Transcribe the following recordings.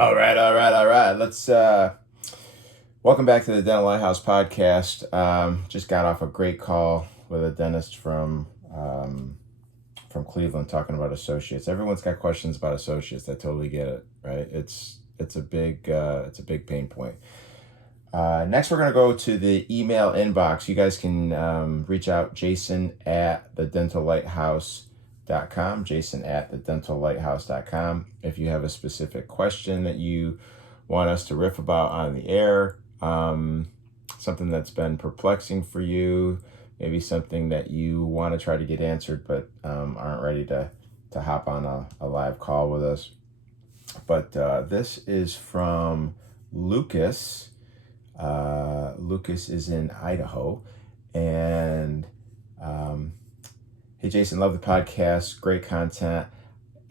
All right. Let's welcome back to the Dental Lighthouse podcast. Just got off a great call with a dentist from Cleveland talking about associates. Everyone's got questions about associates. I totally get it, right? It's a big pain point. Next, we're going to go to the email inbox. You guys can reach out, Jason at thedentallighthouse.com, Jason at thedentallighthouse.com. If you have a specific question that you want us to riff about on the air, something that's been perplexing for you, maybe something that you want to try to get answered but aren't ready to hop on a live call with us. But this is from Lucas. Lucas is in Idaho, and hey Jason, love the podcast, great content.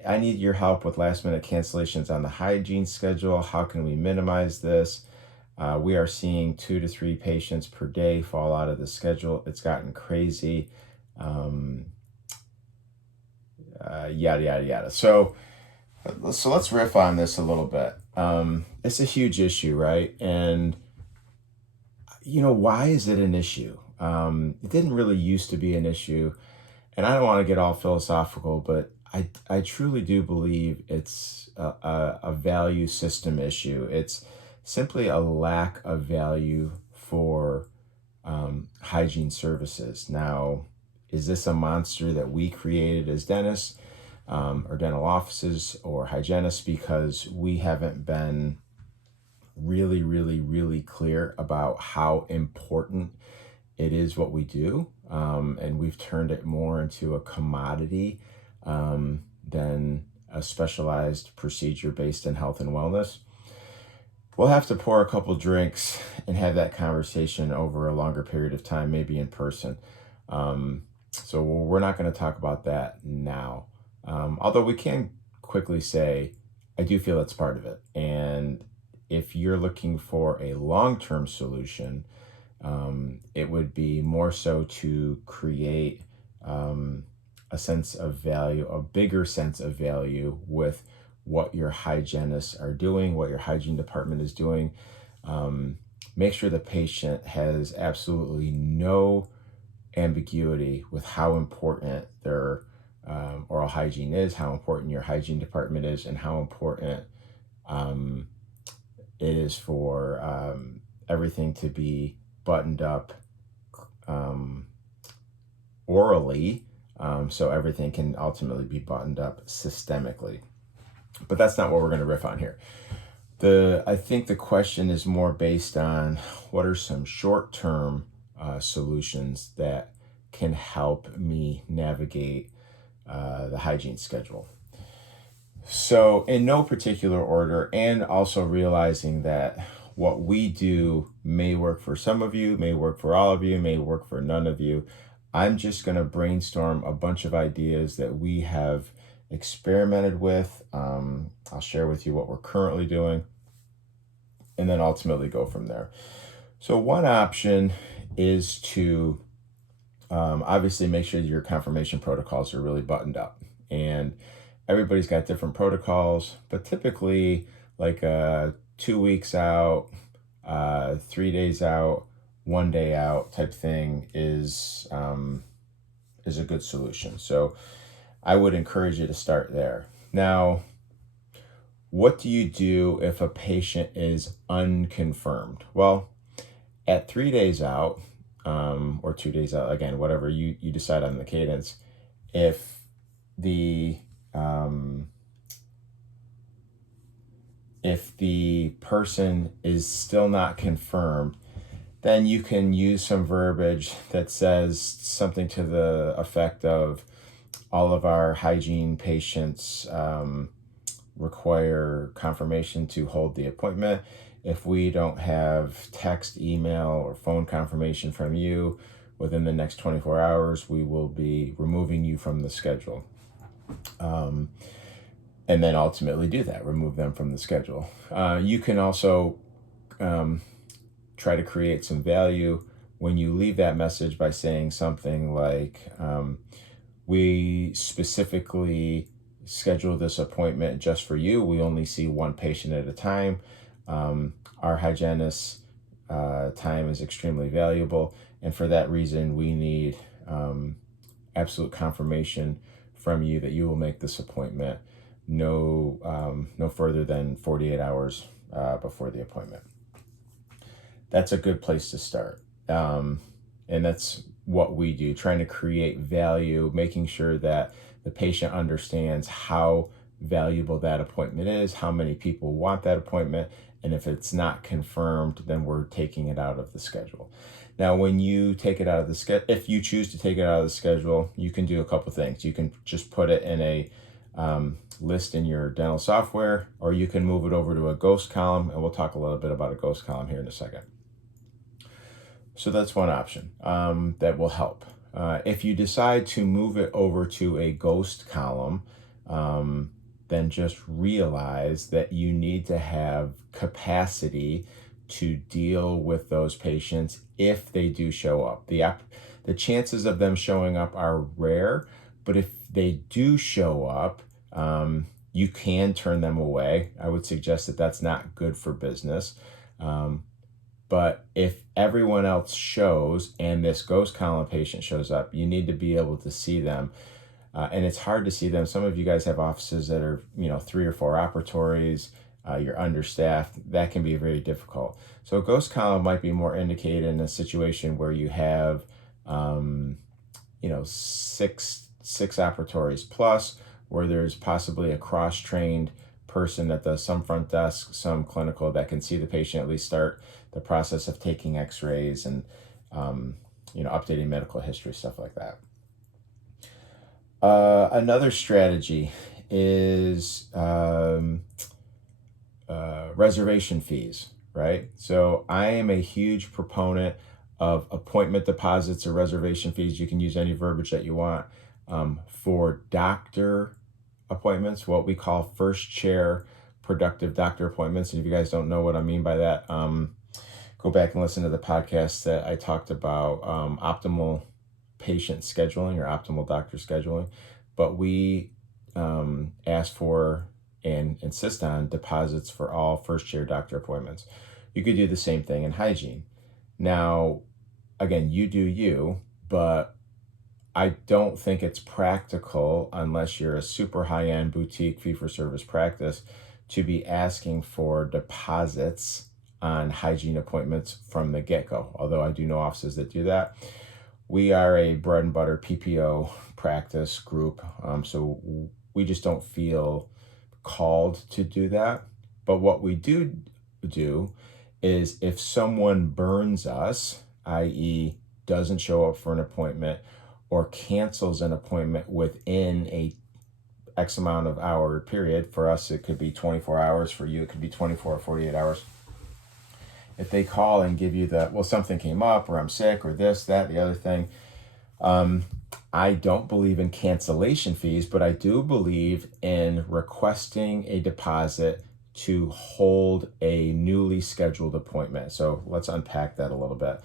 I need your help with last minute cancellations on the hygiene schedule. How can we minimize this? We are seeing 2 to 3 patients per day fall out of the schedule. It's gotten crazy. Yada yada yada. So let's riff on this a little bit. It's a huge issue, right? And why is it an issue? It didn't really used to be an issue. And I don't want to get all philosophical, but I truly do believe it's a value system issue. It's simply a lack of value for hygiene services. Now, is this a monster that we created as dentists or dental offices or hygienists because we haven't been really, really, really clear about how important it is what we do, and we've turned it more into a commodity than a specialized procedure based in health and wellness? We'll have to pour a couple drinks and have that conversation over a longer period of time, maybe in person. So we're not going to talk about that now. Although we can quickly say, I do feel it's part of it. And if you're looking for a long-term solution, it would be more so to create a sense of value, a bigger sense of value with what your hygienists are doing, what your hygiene department is doing. Make sure the patient has absolutely no ambiguity with how important their oral hygiene is, how important your hygiene department is, and how important it is for everything to be buttoned up orally, so everything can ultimately be buttoned up systemically. But that's not what we're going to riff on here. I think the question is more based on what are some short-term solutions that can help me navigate the hygiene schedule. So in no particular order, and also realizing that what we do may work for some of you, may work for all of you, may work for none of you. I'm just going to brainstorm a bunch of ideas that we have experimented with. I'll share with you what we're currently doing, and then ultimately go from there. So one option is to obviously make sure that your confirmation protocols are really buttoned up. And everybody's got different protocols, but typically like 2 weeks out, 3 days out, 1 day out type thing is a good solution. So I would encourage you to start there. Now, what do you do if a patient is unconfirmed? Well, at 3 days out, or 2 days out, again, whatever you decide on the cadence, if the person is still not confirmed, then you can use some verbiage that says something to the effect of, all of our hygiene patients require confirmation to hold the appointment. If we don't have text, email, or phone confirmation from you within the next 24 hours, we will be removing you from the schedule. And then ultimately do that, remove them from the schedule. You can also try to create some value when you leave that message by saying something like, we specifically schedule this appointment just for you. We only see one patient at a time. Our hygienist's time is extremely valuable, and for that reason, we need absolute confirmation from you that you will make this appointment no further than 48 hours before the appointment. That's a good place to start. And that's what we do, trying to create value, making sure that the patient understands how valuable that appointment is, how many people want that appointment, and if it's not confirmed, then we're taking it out of the schedule. Now, when you take it out of the schedule, if you choose to take it out of the schedule, you can do a couple things. You can just put it in a list in your dental software, or you can move it over to a ghost column, and we'll talk a little bit about a ghost column here in a second. So that's one option that will help. If you decide to move it over to a ghost column, then just realize that you need to have capacity to deal with those patients if they do show up. The chances of them showing up are rare, but if they do show up, you can turn them away. I would suggest that that's not good for business. But if everyone else shows and this ghost column patient shows up, you need to be able to see them. And it's hard to see them. Some of you guys have offices that are, 3 or 4 operatories. You're understaffed. That can be very difficult. So a ghost column might be more indicated in a situation where you have, 6 operatories plus, where there's possibly a cross-trained person that does some front desk, some clinical, that can see the patient, at least start the process of taking x-rays and updating medical history, stuff like that. Another strategy is reservation fees, right? So I am a huge proponent of appointment deposits or reservation fees. You can use any verbiage that you want for doctor appointments, what we call first chair productive doctor appointments. And if you guys don't know what I mean by that, go back and listen to the podcast that I talked about optimal patient scheduling or optimal doctor scheduling. But we ask for and insist on deposits for all first chair doctor appointments. You could do the same thing in hygiene. Now, again, you do you, but I don't think it's practical, unless you're a super high-end boutique fee-for-service practice, to be asking for deposits on hygiene appointments from the get-go, although I do know offices that do that. We are a bread and butter PPO practice group, so we just don't feel called to do that. But what we do is, if someone burns us, i.e. doesn't show up for an appointment or cancels an appointment within a X amount of hour period, for us it could be 24 hours, for you it could be 24 or 48 hours. If they call and give you something came up, or I'm sick, or this, that, the other thing, I don't believe in cancellation fees, but I do believe in requesting a deposit to hold a newly scheduled appointment. So let's unpack that a little bit.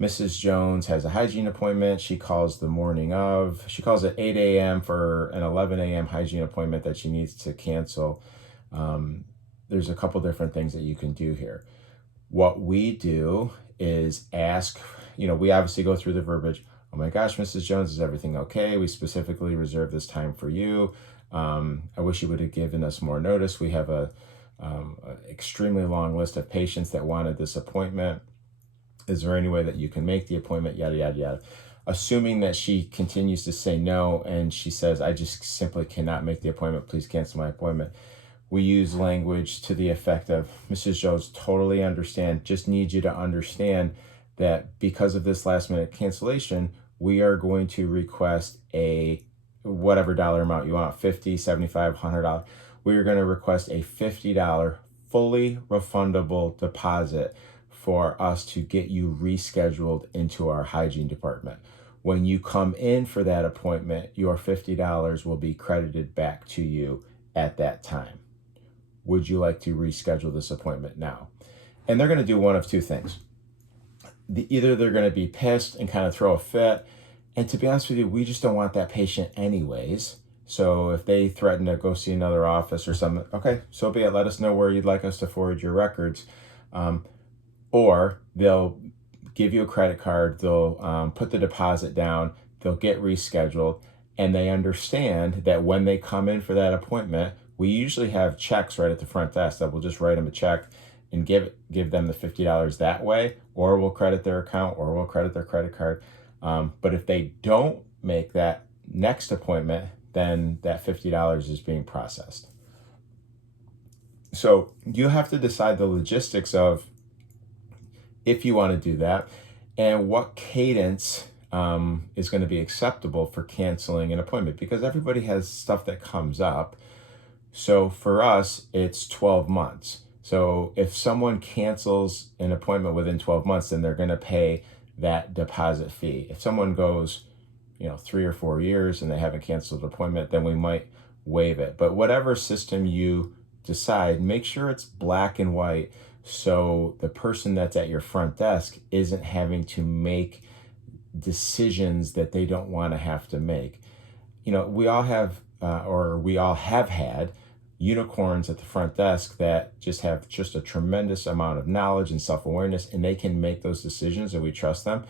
Mrs. Jones has a hygiene appointment. She calls the morning of. She calls at 8 a.m. for an 11 a.m. hygiene appointment that she needs to cancel. There's a couple different things that you can do here. What we do is ask, we obviously go through the verbiage. Oh my gosh, Mrs. Jones, is everything okay? We specifically reserved this time for you. I wish you would have given us more notice. We have an extremely long list of patients that wanted this appointment. Is there any way that you can make the appointment? Yada, yada, yada. Assuming that she continues to say no, and she says, I just simply cannot make the appointment, please cancel my appointment. We use language to the effect of, Mrs. Jones, totally understand, just need you to understand that because of this last minute cancellation, we are going to request a whatever dollar amount you want, $50, $75, $100. We are going to request a $50 fully refundable deposit for us to get you rescheduled into our hygiene department. When you come in for that appointment, your $50 will be credited back to you at that time. Would you like to reschedule this appointment now? And they're going to do one of two things. Either they're going to be pissed and kind of throw a fit, and to be honest with you, we just don't want that patient anyways. So if they threaten to go see another office or something, okay, so be it. Let us know where you'd like us to forward your records. Or they'll give you a credit card, they'll put the deposit down, they'll get rescheduled, and they understand that when they come in for that appointment, we usually have checks right at the front desk that we'll just write them a check and give them the $50 that way, or we'll credit their account, or we'll credit their credit card. But if they don't make that next appointment, then that $50 is being processed. So you have to decide the logistics of if you want to do that and what cadence is going to be acceptable for canceling an appointment, because everybody has stuff that comes up. So for us, it's 12 months. So if someone cancels an appointment within 12 months, then they're going to pay that deposit fee. If someone goes, 3 or 4 years and they haven't canceled an appointment, then we might waive it. But whatever system you decide, make sure it's black and white, so the person that's at your front desk isn't having to make decisions that they don't want to have to make. We all have, or we all have had unicorns at the front desk that just have just a tremendous amount of knowledge and self-awareness, and they can make those decisions and we trust them.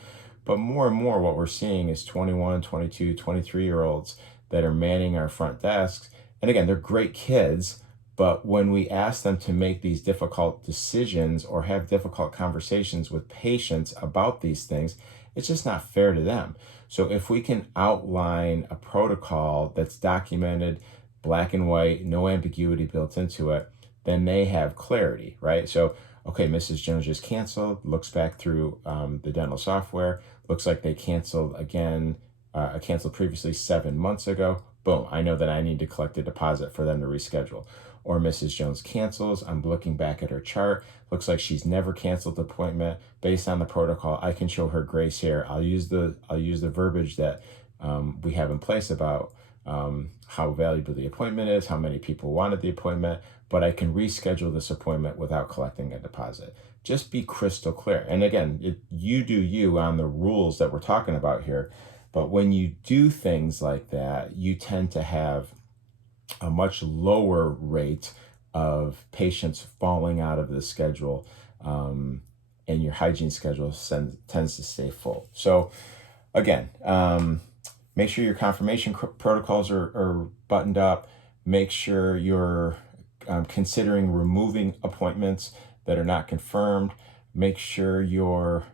But more and more what we're seeing is 21, 22, 23-year-olds that are manning our front desks. And again, they're great kids, but when we ask them to make these difficult decisions or have difficult conversations with patients about these things, it's just not fair to them. So if we can outline a protocol that's documented, black and white, no ambiguity built into it, then they have clarity, right? So, okay, Mrs. Jones just canceled, looks back through the dental software, looks like they canceled again, canceled previously 7 months ago. Boom, I know that I need to collect a deposit for them to reschedule. Or Mrs. Jones cancels, I'm looking back at her chart, looks like she's never canceled the appointment. Based on the protocol, I can show her grace here. I'll use the verbiage that we have in place about how valuable the appointment is, how many people wanted the appointment, but I can reschedule this appointment without collecting a deposit. Just be crystal clear. And again, you do you on the rules that we're talking about here. But when you do things like that, you tend to have a much lower rate of patients falling out of the schedule, and your hygiene schedule tends to stay full. So again, make sure your confirmation protocols are buttoned up. Make sure you're considering removing appointments that are not confirmed. Make sure you're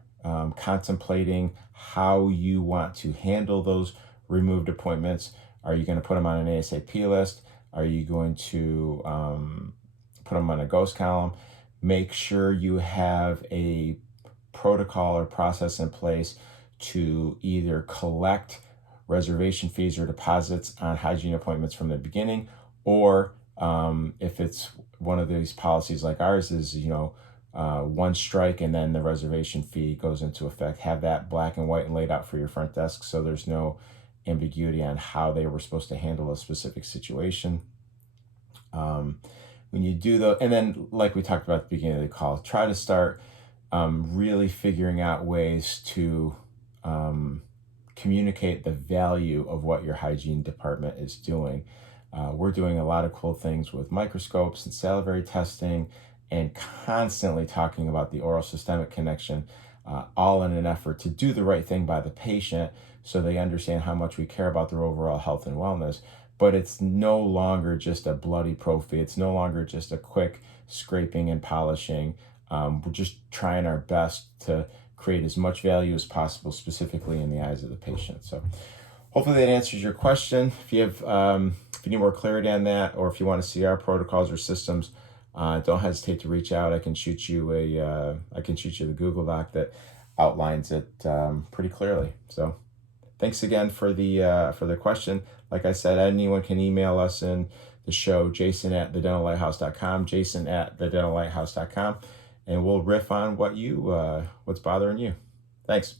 contemplating how you want to handle those removed appointments. Are you going to put them on an ASAP list? Are you going to put them on a ghost column? Make sure you have a protocol or process in place to either collect reservation fees or deposits on hygiene appointments from the beginning, or if it's one of these policies like ours is, one strike and then the reservation fee goes into effect, have that black and white and laid out for your front desk so there's no ambiguity on how they were supposed to handle a specific situation. When you do and then like we talked about at the beginning of the call, try to start really figuring out ways to communicate the value of what your hygiene department is doing. We're doing a lot of cool things with microscopes and salivary testing and constantly talking about the oral systemic connection, all in an effort to do the right thing by the patient so they understand how much we care about their overall health and wellness. But it's no longer just a bloody prophy. It's no longer just a quick scraping and polishing. We're just trying our best to create as much value as possible, specifically in the eyes of the patient. So hopefully that answers your question. If you have, if you need more clarity on that, or if you want to see our protocols or systems, don't hesitate to reach out. I can shoot you the Google Doc that outlines it pretty clearly. So thanks again for the question. Like I said, anyone can email us in the show, jason@thedentallighthouse.com, jason@thedentallighthouse.com, and we'll riff on what's bothering you. Thanks.